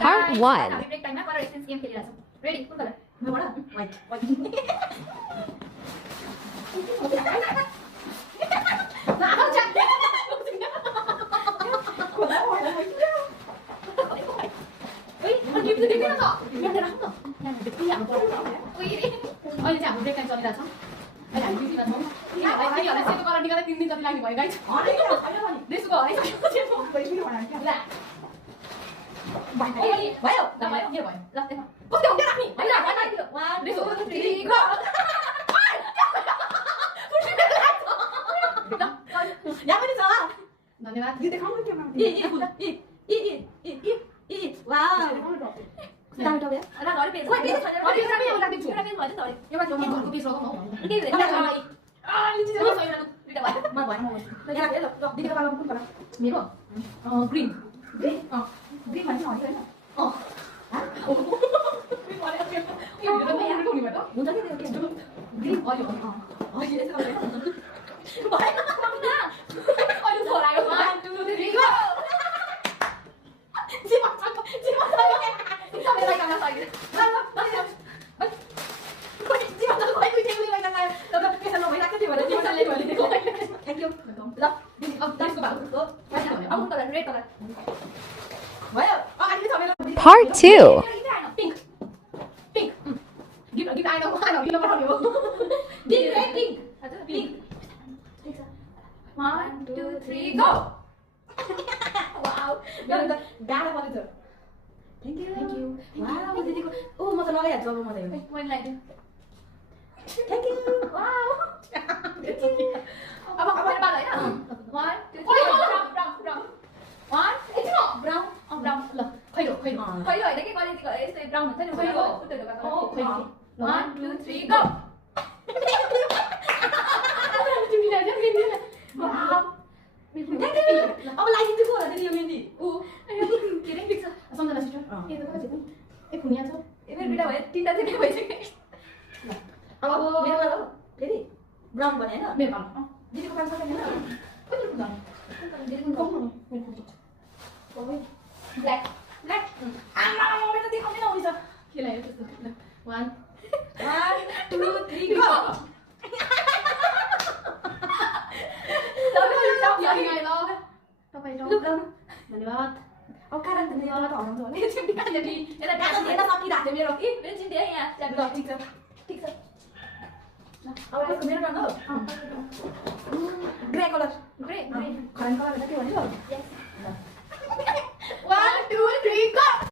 Part 1. Brake टाइममा colour exchange game खेलिरहेछौँ ready कुन colour मबाट व्हाइट अहिले चाहिँ हाम्रो ब्रेक टाइम चलिरहेछ अहिले हामी ड्युटीमा छौँ तिनीहरूलाई सेतो कलर निकाल्दा 3 दिन जति लाग्ने भयो गाइस देशको हराइसक्यो भयो भयो ल भयो मेरो भयो ल देख कस्तो हुन्छ राख्ने हैन देशको 1 2 3 गो यहाँ पनि छ धन्यवाद यो देखाउनु के वाउ दामी टप्या अनि अरु पेज पेज सबै एउटा दिन्छु एउटा पेज भयो त अरे एउटा घरको पेज लगाउँ के भन्छ आ लिन्छ सबै एउटा दुईटा भयो म भएन म यहाँ ल दिदीको बाबा कुन कलर मेरो ग्रीन ग्रीन ग्रीन भन्छ नि हैन हुन्छ नि त्यो ग्रीन अहिले अहिले छोरायो 1 2 3 गो थ्यांक यू ल त्यसको भाउ अब कलर रेड कलर भयो अगाडि छ मेरो Part 2. Pink pink gift gift आएन किन पठाउने हो पिंक रेड पिंक हजुर पिंक 1 2 3 गो वाउ मेरो त गाडा परेछ थ्यांक यू वाउ दिदीको ओ म त लगाइहाल्छु अब म त यो मैले लगाइदिएँ थ्यांक यू वाउ अब मेरो बाल हैन 1 2 3 ब्राउन 1 एकछिन ब्राउन ब्राउन ल खैरो खैरो खैरो हैन के कलेजको यस्तो ब्राउन हुन्छ नि खैरो उतैको काको खैरो 1 2 3 गो वाउ अब लागिदिन्छु को होला दिदी यो मेहन्दी उ के रे पिक्स सम्झना सिस्टर ए त कति ए खुनिया छ ए मेरो बिटा भयो तीनटा चाहिँ भइसक्यो अब मेरो वाला हो फेरि ब्राउन भने हैन मेरो बाल दिदीको पास छैन कति खुदा दिदीको कम मेरो खुदा ब्ल्याक ब्ल्याक आमा मेरो त देखाउँदैन हुन्छ के लाग्यो त्यस्तो 1 1 2 3 गो धन्यवाद अब कारण त मेरो त हराउँछ होला चिम्टी काट्दै यसलाई कागज हेर्न सकिरहेको थियो मेरो ए मेरो चिम्टी है यहाँ ल ठिक छ ठीक छ अब यसको मेरो टर्न हो ग्रे कलर ग्रे ग्रे खरानी कलर के भन्यो यस 1 2 3 गो